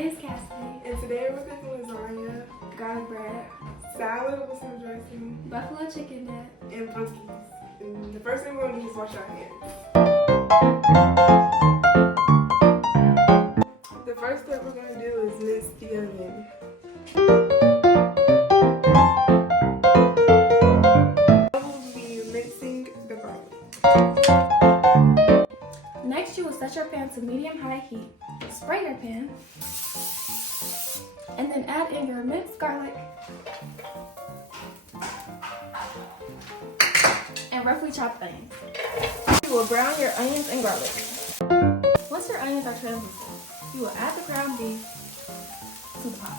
name's Kassidy. And today we're cooking lasagna, garlic bread, salad with some dressing, Buffalo chicken dip, and cookies. And the first thing we're going to do is wash our hands. The first step we're going to do is mince the onion. I will be mixing the garlic. Next, you will set your pan to medium-high heat. Spray your pan, and then add in your minced garlic and roughly chopped onions. You will brown your onions and garlic. Once your onions are translucent, you will add the ground beef to the pot.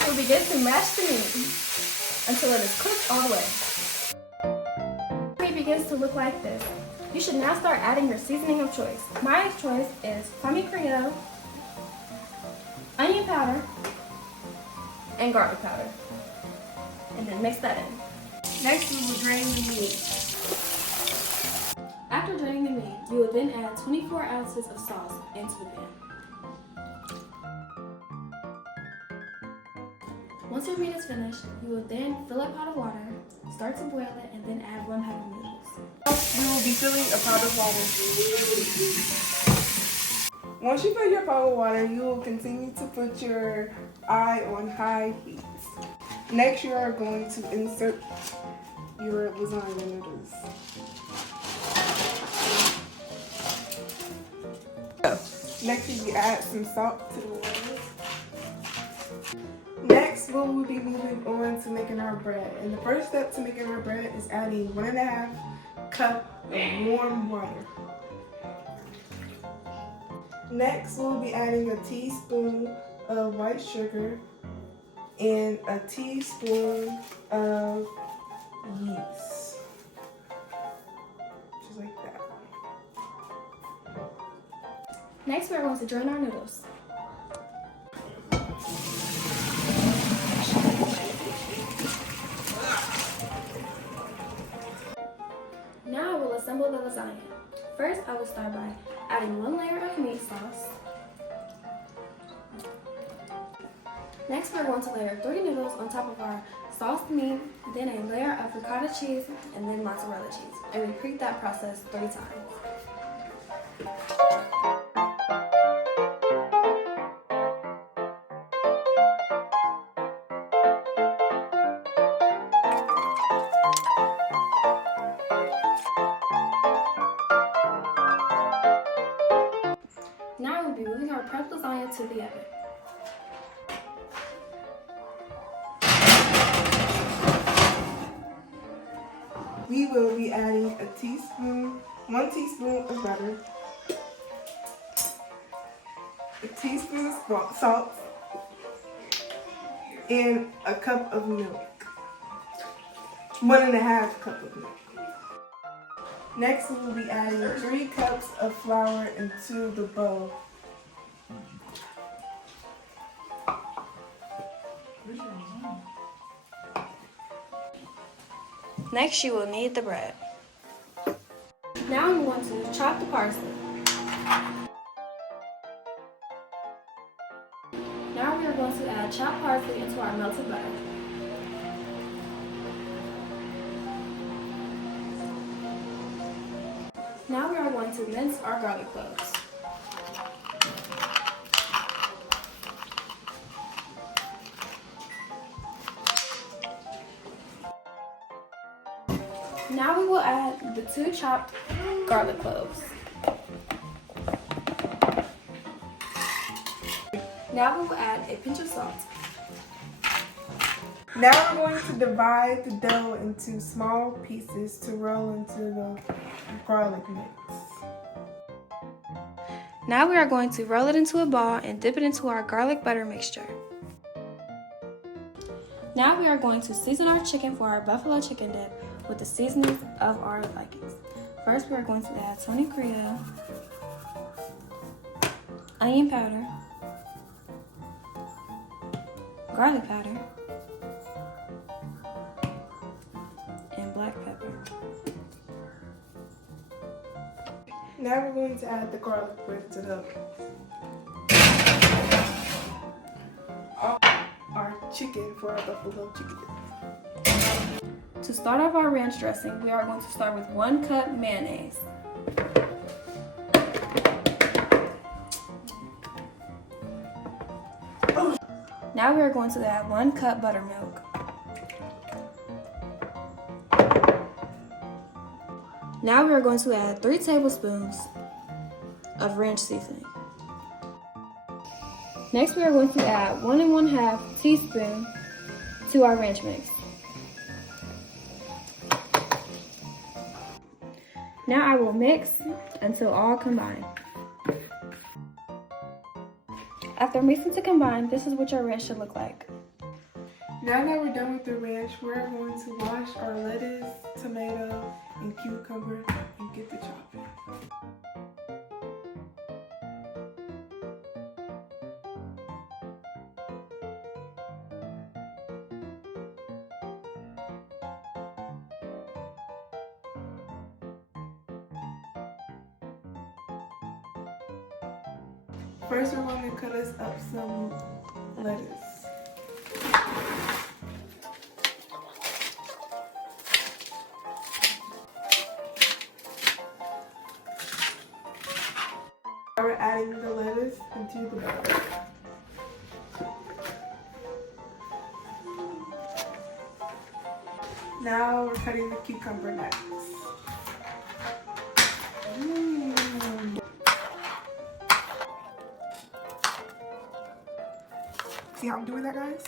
You will begin to mash the meat until it is cooked all the way. When it begins to look like this, you should now start adding your seasoning of choice. My choice is Fami Creole, onion powder, and garlic powder. And then mix that in. Next, we will drain the meat. After draining the meat, you will then add 24 ounces of sauce into the pan. Once your meat is finished, you will then fill a pot of water, start to boil it, and then add 1 cup of noodles. We will be filling a pot of water. Once you fill your pot with water, you will continue to put your eye on high heat. Next, you are going to insert your lasagna noodles. Next, you add some salt to the water. Next, we will be moving on to making our bread. And the first step to making our bread is adding 1.5 cup of warm water. Next, we'll be adding a teaspoon of white sugar and a teaspoon of yeast. Just like that. Next, we are going to drain our noodles. Now I will assemble the lasagna. First, I will start by adding 1 layer of meat sauce. Next, we're going to layer 3 noodles on top of our sauced meat, then a layer of ricotta cheese, and then mozzarella cheese. And repeat that process 3 times. Now we'll be moving our prepped lasagna to the oven. We will be adding 1 teaspoon of butter, a teaspoon of salt, and a cup of milk. 1.5 cup of milk. Next, we will be adding 3 cups of flour into the bowl. Next, you will knead the bread. Now I'm going to chop the parsley. Now we are going to add chopped parsley into our melted butter. Now we are going to mince our garlic cloves. Now we will add the 2 chopped garlic cloves. Now we will add a pinch of salt. Now we're going to divide the dough into small pieces to roll into the garlic mix. Now we are going to roll it into a ball and dip it into our garlic butter mixture. Now we are going to season our chicken for our buffalo chicken dip with the seasonings of our likings. First, we are going to add Fami Creole, onion powder, garlic powder, and black pepper. Now we're going to add the garlic bread to the chicken for our buffalo chicken dip. To start off our ranch dressing, we are going to start with 1 cup mayonnaise. Now we are going to add 1 cup buttermilk. Now we are going to add 3 tablespoons of ranch seasoning. Next we are going to add 1 1/2 teaspoon to our ranch mix. Now I will mix until all combine. After mixing to combine, this is what your ranch should look like. Now that we're done with the ranch, we're going to wash our lettuce, tomato, and cucumber and get the chopping. First, we're going to cut us up some lettuce. Now we're adding the lettuce into the butter. Now we're cutting the cucumber next. See how I'm doing that, guys?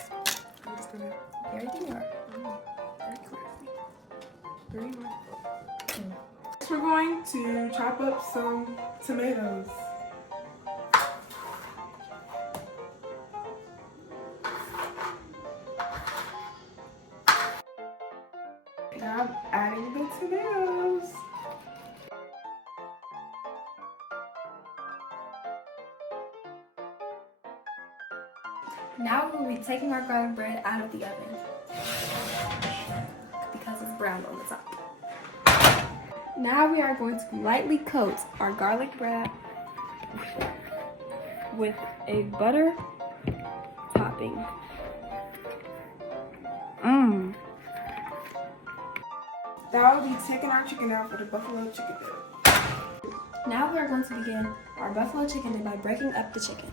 I'm just gonna everything up. Very classy. Very mindful. Next, we're going to chop up some tomatoes. Now I'm adding the tomatoes. Now we will be taking our garlic bread out of the oven because it's browned on the top. Now we are going to lightly coat our garlic bread with a butter topping. Now we'll be taking our chicken out for the buffalo chicken dip. Now we are going to begin our buffalo chicken dip by breaking up the chicken.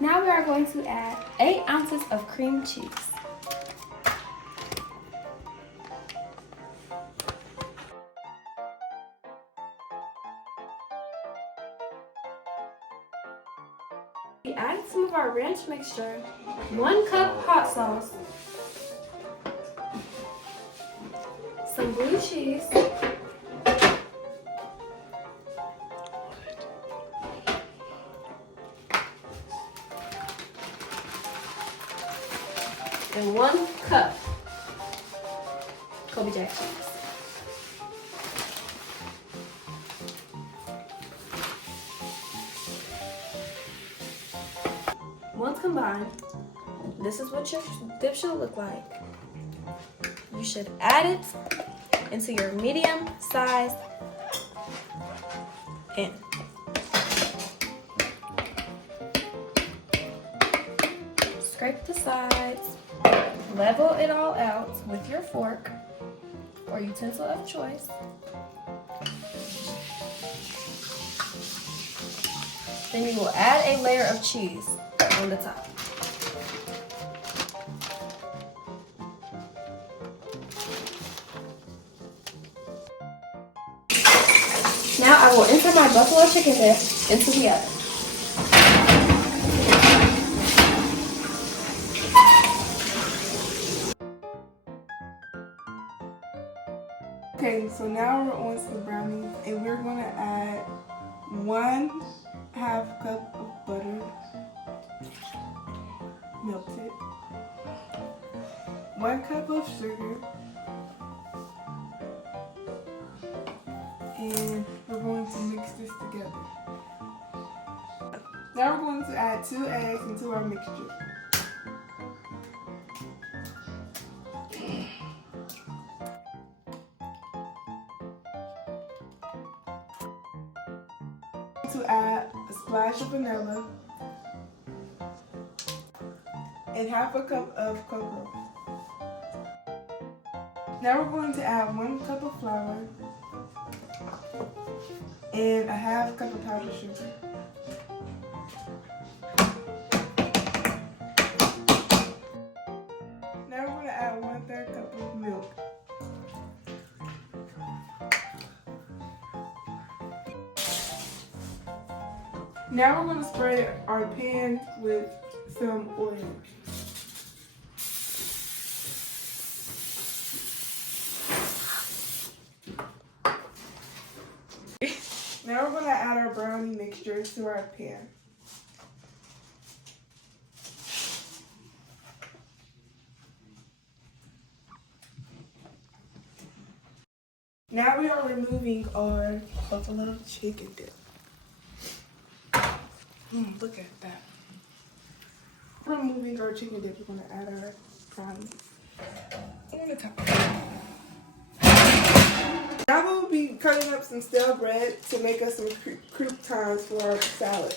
Now we are going to add 8 ounces of cream cheese. We add some of our ranch mixture, 1 cup hot sauce, some blue cheese, and 1 cup Kobe Jack cheese. Once combined, this is what your dip should look like. You should add it into your medium-sized pan. Scrape the sides, level it all out with your fork or utensil of choice. Then you will add a layer of cheese on the top. Now I will enter my buffalo chicken dip into the oven. Okay, so now we're on to the brownies, and we're going to add 1/2 cup of butter, melted, 1 cup of sugar, and we're going to mix this together. Now we're going to add 2 eggs into our mixture. To add a splash of vanilla and half a cup of cocoa. Now we're going to add 1 cup of flour and a half cup of powdered sugar. Now we're going to add 1/3 cup of milk. Now we're going to spray our pan with some oil. Now we're going to add our brownie mixture to our pan. Now we are removing our buffalo chicken dip. Look at that. Removing our chicken dip, we're going to add our brownie on the top. Now we'll be cutting up some stale bread to make us some croutons for our salad.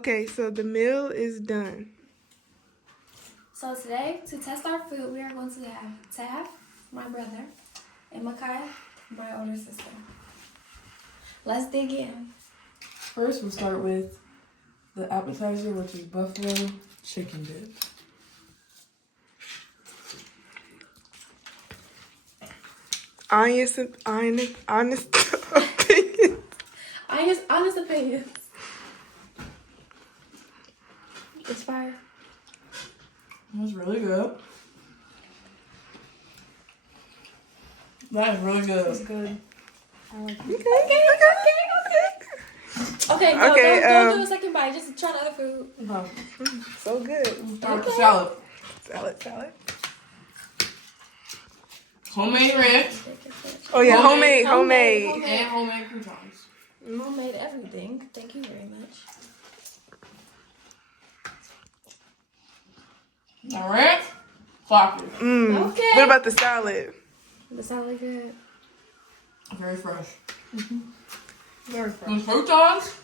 Okay, so the meal is done. So today, to test our food, we are going to have Taff, my brother, and Micaiah, my older sister. Let's dig in. First, we'll start with the appetizer, which is buffalo chicken dip. Honest opinions. Honest opinions. It's fire. That's really good. That is really good. It's good. I like it. Okay. Okay, no, Okay, don't do a second bite. Just try the other food. Okay. So good. Start with the salad. Salad. Homemade ranch Oh yeah, Homemade. homemade. and homemade croutons. Homemade everything. Thank you very much. Now ranch, clock it. Okay. What about the salad? The salad good. Very fresh. Very fresh. And croutons.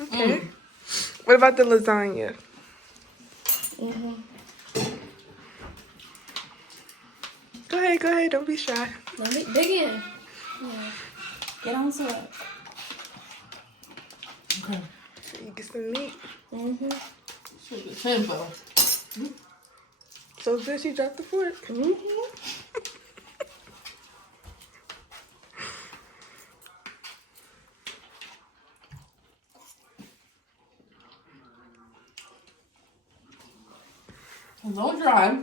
Okay. What about the lasagna? Go ahead. Don't be shy. Let me dig in. Yeah. Get on to it. Okay. You get some meat. So the tempo. So good she dropped the fork. A little dry.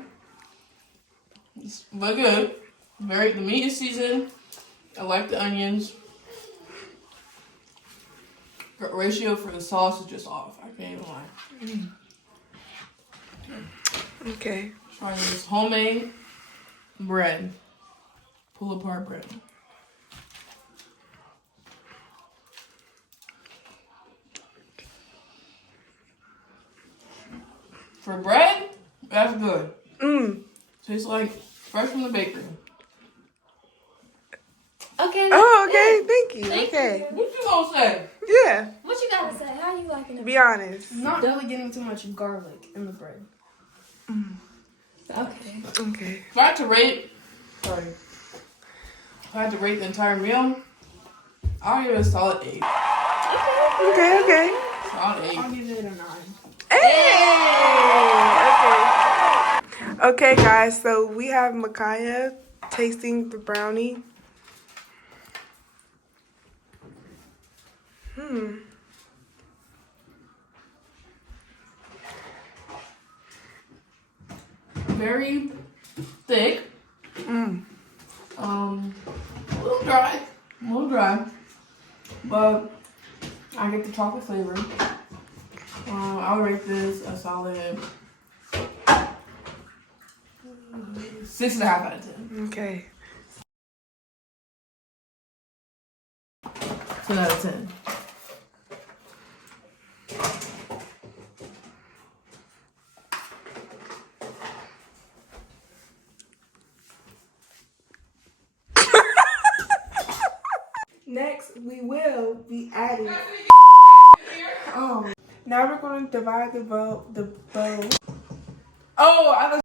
But good. The meat is seasoned. I like the onions. The ratio for the sauce is just off. I can't even lie. Okay. Trying this homemade bread. Pull apart bread. For bread, that's good. Tastes like fresh from the bakery. Okay. Oh, okay. Thank you. Thank Okay. What you gonna say? Yeah. What you gotta say? How you liking it? Be honest. Not really getting too much garlic in the bread. Okay. Okay. If I had to rate, if I had to rate the entire meal, I'll give it a solid 8. Okay. Solid 8. I'll give it a 9. Hey! Okay, guys, so we have Micaiah tasting the brownie. Very thick. A little dry, but I get the chocolate flavor. I'll rate this a solid 6.5 out of 10. Okay. 10 out of 10. Next, we will be adding. Now we're going to divide the bow. Oh, I thought